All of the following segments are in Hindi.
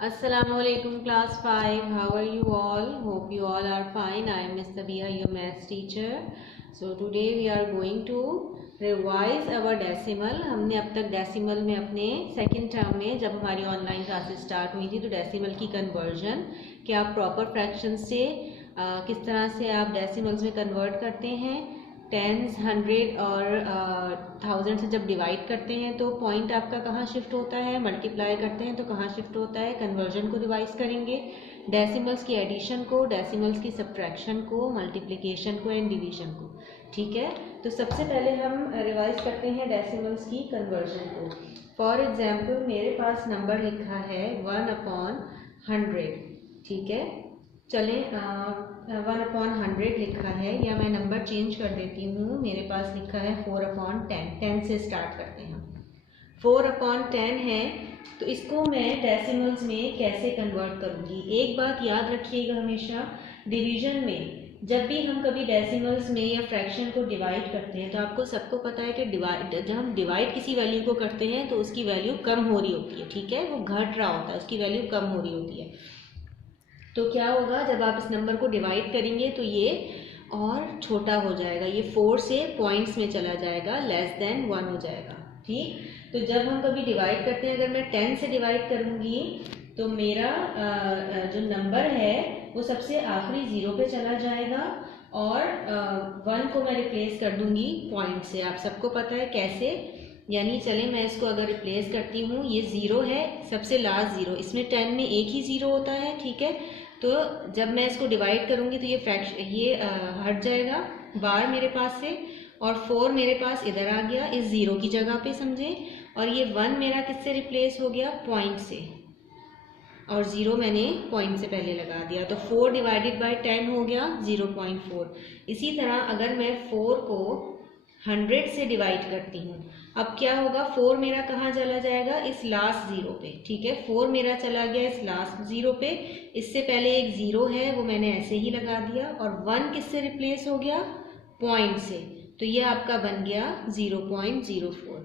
Assalamualaikum class 5. How are you all? Hope you all are fine. I am Miss Tabia, your maths teacher. So today we are going to revise our decimal. हमने अब तक डेसिमल में अपने सेकेंड टर्म में जब हमारी ऑनलाइन क्लासेस स्टार्ट हुई थी तो डेसिमल की कन्वर्जन कि आप प्रॉपर फ्रैक्शन से किस तरह से आप डेसिमल्स में कन्वर्ट करते हैं, टेंस, हंड्रेड और थाउजेंड से जब डिवाइड करते हैं तो पॉइंट आपका कहाँ शिफ्ट होता है, मल्टीप्लाई करते हैं तो कहाँ शिफ्ट होता है, कन्वर्जन को रिवाइज करेंगे, डेसिमल्स की एडिशन को, डेसिमल्स की सब्ट्रैक्शन को, मल्टीप्लिकेशन को एंड डिवीजन को। ठीक है, तो सबसे पहले हम रिवाइज करते हैं डेसिमल्स की कन्वर्जन को। फॉर एग्जाम्पल मेरे पास नंबर लिखा है 1/100। ठीक है, चलें 1/100 लिखा है, या मैं नंबर चेंज कर देती हूँ। मेरे पास लिखा है 4/10। 10 से स्टार्ट करते हैं। 4/10 है, तो इसको मैं डेसिमल्स में कैसे कन्वर्ट करूँगी। एक बात याद रखिएगा, हमेशा डिवीजन में जब भी हम कभी डेसिमल्स में या फ्रैक्शन को डिवाइड करते हैं तो आपको सबको पता है कि जब हम डिवाइड किसी वैल्यू को करते हैं तो उसकी वैल्यू कम हो रही होती है। ठीक है, वो घट रहा होता है, उसकी वैल्यू कम हो रही होती है। तो क्या होगा, जब आप इस नंबर को डिवाइड करेंगे तो ये और छोटा हो जाएगा, ये 4 से पॉइंट्स में चला जाएगा, लेस देन 1 हो जाएगा। ठीक, तो जब हम कभी डिवाइड करते हैं, अगर मैं 10 से डिवाइड करूँगी तो मेरा जो नंबर है वो सबसे आखिरी 0 पे चला जाएगा और 1 को मैं रिप्लेस कर दूंगी पॉइंट से। आप सबको पता है कैसे, यानी चले मैं इसको अगर रिप्लेस करती हूँ, ये 0 है, सबसे लास्ट 0, इसमें 10 में एक ही 0 होता है। ठीक है, तो जब मैं इसको डिवाइड करूँगी तो ये हट जाएगा बार मेरे पास से, और 4 मेरे पास इधर आ गया इस 0 की जगह पे, समझे। और ये 1 मेरा किससे रिप्लेस हो गया, पॉइंट से, और 0 मैंने पॉइंट से पहले लगा दिया, तो 4 डिवाइडेड बाई 10 हो गया 0.4। इसी तरह अगर मैं 4 को 100 से डिवाइड करती हूँ, अब क्या होगा, 4 मेरा कहाँ चला जाएगा, इस लास्ट 0 पे। ठीक है, 4 मेरा चला गया इस लास्ट 0 पे, इससे पहले एक 0 है वो मैंने ऐसे ही लगा दिया, और 1 किससे रिप्लेस हो गया, पॉइंट से, तो ये आपका बन गया 0.04।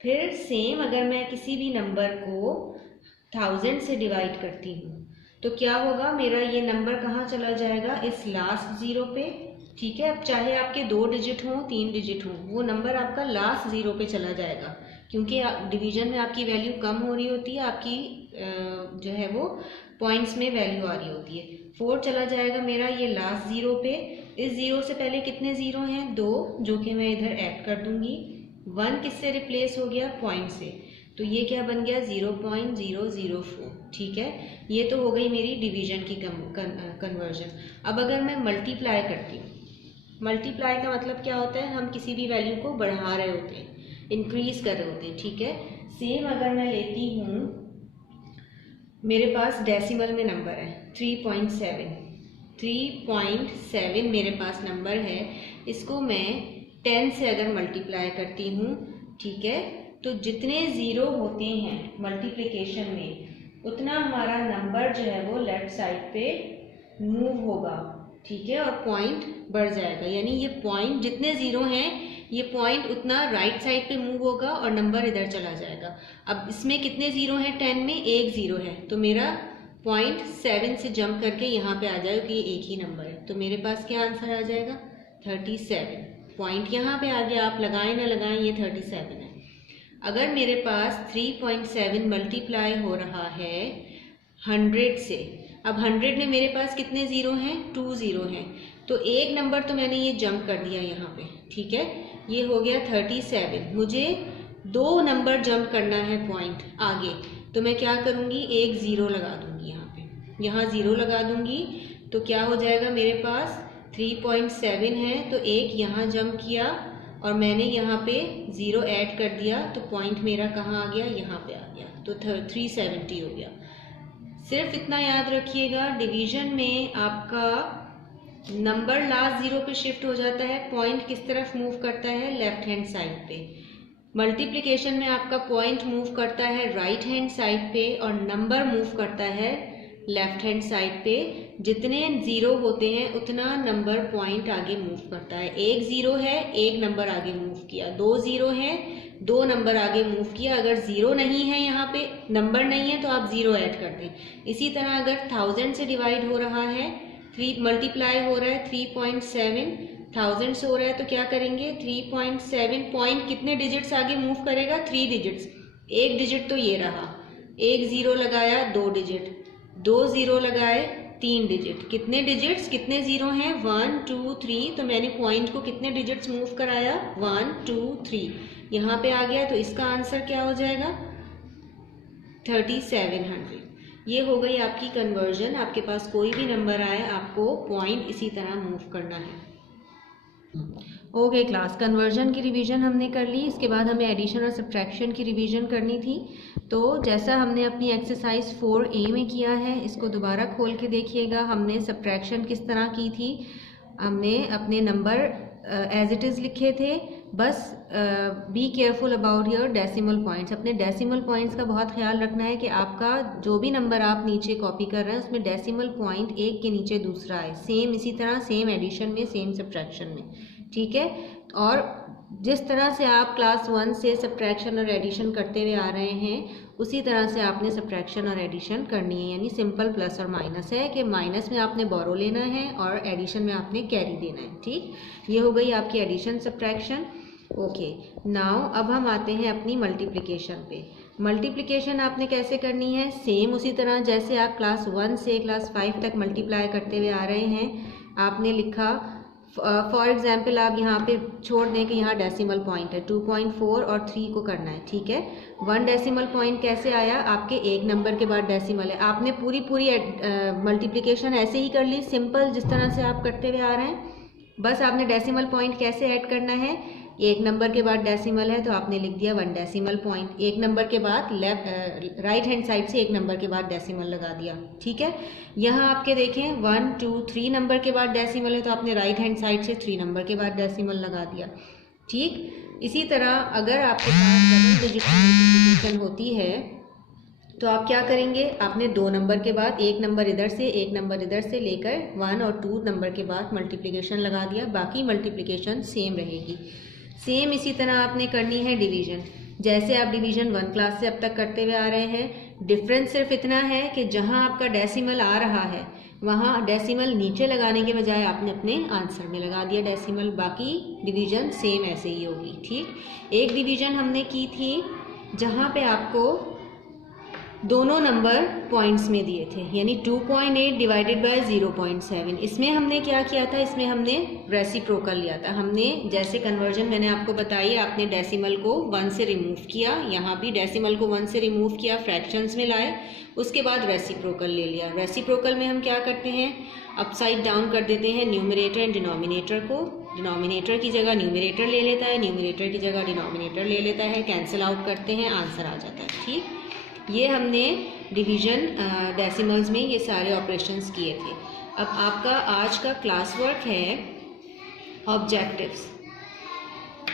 फिर सेम अगर मैं किसी भी नंबर को 1000 से डिवाइड करती हूँ तो क्या होगा, मेरा ये नंबर कहाँ चला जाएगा, इस लास्ट 0 पे। ठीक है, अब चाहे आपके 2 डिजिट हों 3 डिजिट हों, वो नंबर आपका लास्ट 0 पे चला जाएगा, क्योंकि डिवीजन में आपकी वैल्यू कम हो रही होती है, आपकी जो है वो पॉइंट्स में वैल्यू आ रही होती है। 4 चला जाएगा मेरा ये लास्ट 0 पे, इस 0 से पहले कितने 0 हैं, 2, जो कि मैं इधर ऐड कर दूंगी। 1 किससे रिप्लेस हो गया, पॉइंट से, तो ये क्या बन गया 0.004। ठीक है, ये तो हो गई मेरी डिवीजन की कन्वर्जन। अब अगर मैं मल्टीप्लाई करती हूँ, मल्टीप्लाई का मतलब क्या होता है, हम किसी भी वैल्यू को बढ़ा रहे होते हैं, इंक्रीज कर रहे होते हैं। ठीक है, सेम अगर मैं लेती हूँ, मेरे पास डेसिमल में नंबर है 3.7 मेरे पास नंबर है, इसको मैं 10 से अगर मल्टीप्लाई करती हूँ, ठीक है, तो जितने 0 होते हैं मल्टीप्लिकेशन में उतना हमारा नंबर जो है वो लेफ्ट साइड पे मूव होगा। ठीक है, और पॉइंट बढ़ जाएगा, यानी ये पॉइंट जितने 0 हैं ये पॉइंट उतना राइट साइड पे मूव होगा और नंबर इधर चला जाएगा। अब इसमें कितने 0 हैं, 10 में एक 0 है, तो मेरा पॉइंट 7 से जंप करके यहाँ पे आ जाएगा, कि एक ही नंबर है, तो मेरे पास क्या आंसर आ जाएगा 37। पॉइंट यहाँ पे आ गया, आप लगाएं ना लगाएं, ये 37 है। अगर मेरे पास 3.7 मल्टीप्लाई हो रहा है 100 से, अब 100 में मेरे पास कितने 0 हैं, 2 0 हैं, तो एक नंबर तो मैंने ये जंप कर दिया यहाँ पे। ठीक है, ये हो गया 37, मुझे 2 नंबर जंप करना है पॉइंट आगे, तो मैं क्या करूँगी, एक 0 लगा दूँगी यहाँ पे, यहाँ 0 लगा दूँगी, तो क्या हो जाएगा, मेरे पास 3.7 है, तो एक यहाँ जंप किया और मैंने यहाँ पे 0 ऐड कर दिया, तो पॉइंट मेरा कहाँ आ गया, यहाँ पे आ गया, तो 370 हो गया। सिर्फ इतना याद रखिएगा, डिवीजन में आपका नंबर लास्ट 0 पे शिफ्ट हो जाता है, पॉइंट किस तरफ मूव करता है, लेफ्ट हैंड साइड पे। मल्टीप्लिकेशन में आपका पॉइंट मूव करता है राइट हैंड साइड पे और नंबर मूव करता है लेफ्ट हैंड साइड पे। जितने 0 होते हैं उतना नंबर पॉइंट आगे मूव करता है। एक 0 है, एक नंबर आगे मूव किया, 2 0 है, 2 नंबर आगे मूव किया। अगर 0 नहीं है, यहाँ पे नंबर नहीं है, तो आप 0 ऐड कर दें। इसी तरह अगर 1000 से डिवाइड हो रहा है, 3 मल्टीप्लाई हो रहा है 3.7 1000 से हो रहा है, तो क्या करेंगे 3.7 पॉइंट कितने डिजिट्स आगे मूव करेगा, 3 डिजिट्स। एक डिजिट तो ये रहा, एक 0 लगाया 2 डिजिट, 2 0 लगाए 3 डिजिट। कितने डिजिट्स, कितने 0 हैं, 1 2 3। तो मैंने पॉइंट को कितने डिजिट्स मूव कराया, 1 2 3। यहाँ पे आ गया, तो इसका आंसर क्या हो जाएगा 3700। ये हो गई आपकी कन्वर्जन। आपके पास कोई भी नंबर आए, आपको पॉइंट इसी तरह मूव करना है। ओके क्लास, कन्वर्जन की रिवीजन हमने कर ली। इसके बाद हमें एडिशन और सब्ट्रैक्शन की रिवीजन करनी थी। तो जैसा हमने अपनी एक्सरसाइज 4A में किया है, इसको दोबारा खोल के देखिएगा। हमने सब्ट्रैक्शन किस तरह की थी, हमने अपने नंबर एज इट इज़ लिखे थे। बस be careful about your decimal points. अपने डेसिमल पॉइंट्स का बहुत ख्याल रखना है कि आपका जो भी नंबर आप नीचे कॉपी कर रहे हैं, उसमें डेसिमल पॉइंट एक के नीचे दूसरा है। सेम इसी तरह, सेम एडिशन में, सेम सब्ट्रैक्शन में, ठीक है। और जिस तरह से आप क्लास 1 से सब्ट्रैक्शन और एडिशन करते हुए आ रहे हैं, उसी तरह से आपने सब्ट्रैक्शन और एडिशन करनी है। यानी सिंपल प्लस और माइनस है कि माइनस में आपने बोरो लेना है और एडिशन में आपने कैरी देना है, ठीक। ये हो गई आपकी एडिशन सब्ट्रैक्शन। ओके, नाउ अब हम आते हैं अपनी मल्टीप्लिकेशन पे। मल्टीप्लिकेशन आपने कैसे करनी है, सेम उसी तरह जैसे आप क्लास 1 से क्लास 5 तक मल्टीप्लाई करते हुए आ रहे हैं। आपने लिखा, फॉर एग्जाम्पल आप यहाँ पे छोड़ दें कि यहाँ डेसिमल पॉइंट है, 2.4 और 3 को करना है, ठीक है। 1 डेसिमल पॉइंट कैसे आया, आपके एक नंबर के बाद डेसिमल है। आपने पूरी मल्टीप्लिकेशन ऐसे ही कर ली, सिंपल जिस तरह से आप करते हुए आ रहे हैं। बस आपने डेसिमल पॉइंट कैसे ऐड करना है, एक नंबर के बाद डेसिमल है तो आपने लिख दिया 1 डेसिमल पॉइंट। एक नंबर के बाद राइट हैंड साइड से एक नंबर के बाद डेसिमल लगा दिया, ठीक है। यहाँ आपके देखें 1 2 3 नंबर के बाद डेसिमल है तो आपने राइट हैंड साइड से 3 नंबर के बाद डेसिमल लगा दिया, ठीक। इसी तरह अगर आपके पास डबल डिजिट मल्टीप्लिकेशन होती है तो आप क्या करेंगे, आपने 2 नंबर के बाद एक नंबर इधर से एक नंबर इधर से लेकर 1 और 2 नंबर के बाद मल्टीप्लिकेशन लगा दिया। बाकी मल्टीप्लिकेशन सेम रहेगी। सेम इसी तरह आपने करनी है डिवीज़न, जैसे आप डिवीज़न 1 क्लास से अब तक करते हुए आ रहे हैं। डिफरेंस सिर्फ इतना है कि जहां आपका डेसिमल आ रहा है वहां डेसिमल नीचे लगाने के बजाय आपने अपने आंसर में लगा दिया डेसिमल। बाकी डिवीज़न सेम ऐसे ही होगी, ठीक। एक डिवीज़न हमने की थी जहां पे आपको दोनों नंबर पॉइंट्स में दिए थे, यानी 2.8 डिवाइडेड बाय 0.7। इसमें हमने क्या किया था, इसमें हमने रेसिप्रोकल लिया था। हमने जैसे कन्वर्जन मैंने आपको बताई, आपने डेसिमल को 1 से रिमूव किया, यहाँ भी डेसिमल को 1 से रिमूव किया, फ्रैक्शंस में लाए, उसके बाद रेसिप्रोकल ले लिया। रेसिप्रोकल में हम क्या करते हैं, अपसाइड डाउन कर देते हैं न्यूमरेटर एंड डिनोमिनेटर को। डिनोमिनेटर की जगह न्यूमरेटर ले लेता है, न्यूमरेटर की जगह डिनोमिनेटर ले लेता है, कैंसिल आउट करते हैं, आंसर आ जाता है, ठीक। ये हमने डिवीज़न डेसिमल्स में ये सारे ऑपरेशंस किए थे। अब आपका आज का क्लास वर्क है ऑब्जेक्टिव्स।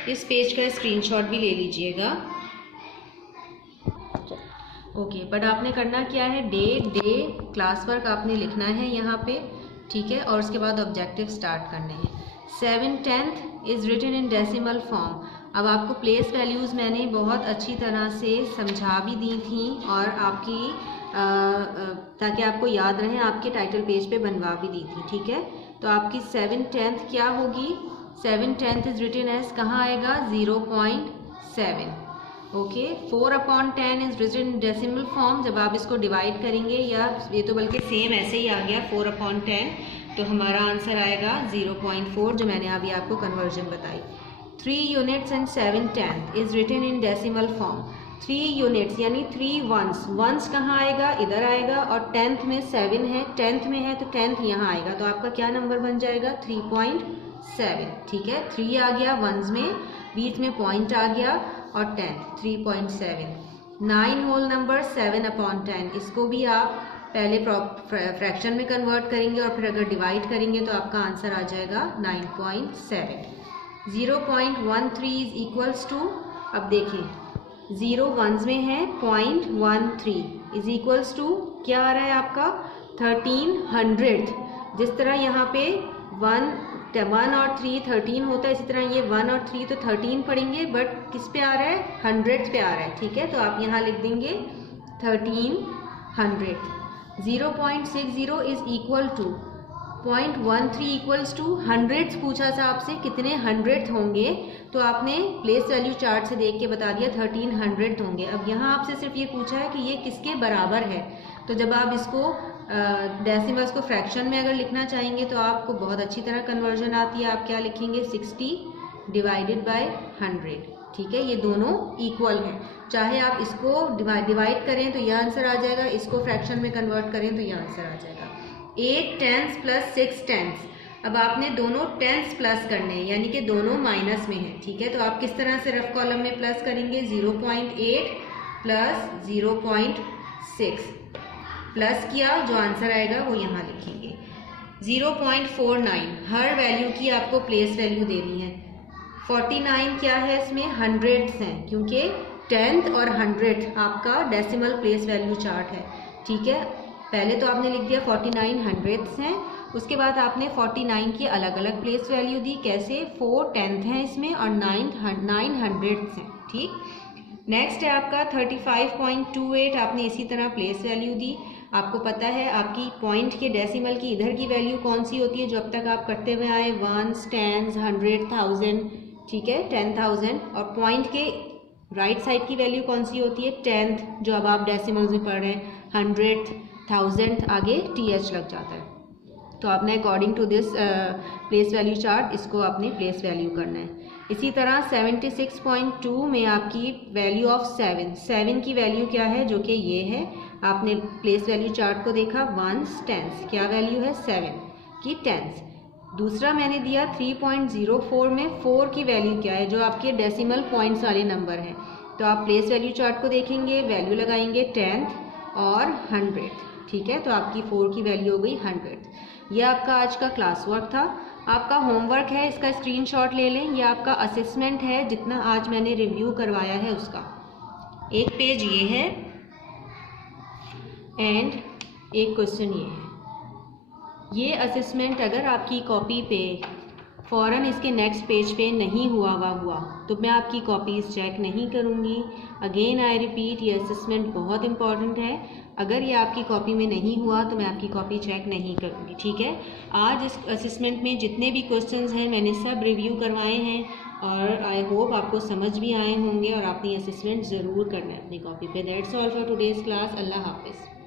इस पेज का स्क्रीनशॉट भी ले लीजिएगा। ओके, बट आपने करना क्या है, डे क्लास वर्क आपने लिखना है यहाँ पे, ठीक है। और उसके बाद ऑब्जेक्टिव स्टार्ट करने हैं। 7/10 is written in decimal form. अब आपको प्लेस वैल्यूज़ मैंने बहुत अच्छी तरह से समझा भी दी थी और आपकी ताकि आपको याद रहे, आपके टाइटल पेज पे बनवा भी दी थी, ठीक है। तो आपकी 7/10 क्या होगी, 7/10 इज़ रिटन एज कहाँ आएगा, 0.7। Okay, 4/10 is written in decimal form. जब आप इसको डिवाइड करेंगे, या ये तो बल्कि सेम ऐसे ही आ गया 4/10, तो हमारा आंसर आएगा 0.4, जो मैंने अभी आपको कन्वर्जन बताई। 3 units and 7/10 is written in decimal form। 3 units यानी 3 ones, ones कहाँ आएगा, इधर आएगा, और 10th में 7 है, 10th में है तो 10th यहाँ आएगा, तो आपका क्या नंबर बन जाएगा, 3.7, ठीक है। 3 आ गया ones में, बीच में पॉइंट आ गया, और 10th 3.7। 9 होल नंबर 7/10, इसको भी आप पहले फ्रैक्शन में कन्वर्ट करेंगे और फिर अगर डिवाइड करेंगे तो आपका आंसर आ जाएगा 9.7। 0.13 इज इक्वल्स टू, अब देखें 0 वंस में है, 0.13 इज इक्वल्स टू क्या आ रहा है आपका, 1300। जिस तरह यहाँ पे 1 1 और 3 13 होता है, इसी तरह ये 1 और 3 तो 13 पढ़ेंगे, बट किस पे आ रहा है, 100 पे आ रहा है, ठीक है। तो आप यहाँ लिख देंगे 1300। 0.60 is equal to 0.13 equals to 100 पूछा था आपसे, कितने 100 होंगे, तो आपने प्लेस वैल्यू चार्ट से देख के बता दिया 1300 होंगे। अब यहाँ आपसे सिर्फ ये पूछा है कि ये किसके बराबर है, तो जब आप इसको डेसिमल्स को फ्रैक्शन में अगर लिखना चाहेंगे तो आपको बहुत अच्छी तरह कन्वर्जन आती है। आप क्या लिखेंगे, 60 डिवाइडेड बाय 100, ठीक है। ये दोनों इक्वल हैं, चाहे आप इसको डिवाइड करें तो यह आंसर आ जाएगा, इसको फ्रैक्शन में कन्वर्ट करें तो यह आंसर आ जाएगा। 8 टेंस प्लस 6 टेंस, अब आपने दोनों टेंस प्लस करने हैं, यानी कि दोनों माइनस में हैं, ठीक है। तो आप किस तरह से रफ कॉलम में प्लस करेंगे, 0.8 प्लस 0.6 प्लस किया, जो आंसर आएगा वो यहाँ लिखेंगे। 0.49 हर वैल्यू की आपको प्लेस वैल्यू देनी है। 49 क्या है, इसमें हंड्रेड्स हैं, क्योंकि 10th और 100th आपका डेसिमल प्लेस वैल्यू चार्ट है, ठीक है। पहले तो आपने लिख दिया 49 हंड्रेड्स हैं, उसके बाद आपने 49 की अलग अलग प्लेस वैल्यू दी, कैसे, 4 10th हैं इसमें और 9 हंड्रेड्स हैं, ठीक। नेक्स्ट है आपका 35.28, आपने इसी तरह प्लेस वैल्यू दी। आपको पता है आपकी पॉइंट के डेसिमल की इधर की वैल्यू कौन सी होती है, जो अब तक आप करते हुए आए, 1s 10s 100 1000, ठीक है, 10,000। और पॉइंट के राइट साइड की वैल्यू कौन सी होती है, 10th, जो अब आप डेसिमल्स में पढ़ रहे हैं, 100th 1000 आगे TH लग जाता है। तो आपने according to this place value chart इसको आपने प्लेस वैल्यू करना है। इसी तरह 76.2 में आपकी वैल्यू ऑफ 7 की वैल्यू क्या है, जो कि ये है। आपने प्लेस वैल्यू चार्ट को देखा, 1s 10s, क्या वैल्यू है, 7 की 10s। दूसरा मैंने दिया 3.04 में 4 की वैल्यू क्या है, जो आपके डेसिमल पॉइंट्स वाले नंबर हैं। तो आप प्लेस वैल्यू चार्ट को देखेंगे, वैल्यू लगाएंगे 10th और 100, ठीक है। तो आपकी 4 की वैल्यू हो गई 100। यह आपका आज का क्लास वर्क था। आपका होमवर्क है, इसका स्क्रीनशॉट ले लें। यह आपका असेसमेंट है, जितना आज मैंने रिव्यू करवाया है उसका। एक पेज ये है एंड एक क्वेश्चन ये है। ये असेसमेंट अगर आपकी कॉपी पे फ़ौरन इसके नेक्स्ट पेज पे नहीं हुआ तो मैं आपकी कॉपीज़ चेक नहीं करूँगी। अगेन आई रिपीट, ये असेसमेंट बहुत इंपॉर्टेंट है। अगर ये आपकी कॉपी में नहीं हुआ तो मैं आपकी कॉपी चेक नहीं करूँगी, ठीक है। आज इस असेसमेंट में जितने भी क्वेश्चंस हैं मैंने सब रिव्यू करवाए हैं और आई होप आपको समझ भी आए होंगे और आपने असेसमेंट ज़रूर करना है अपनी कॉपी पे। That's all for today's class. अल्लाह हाफिज़।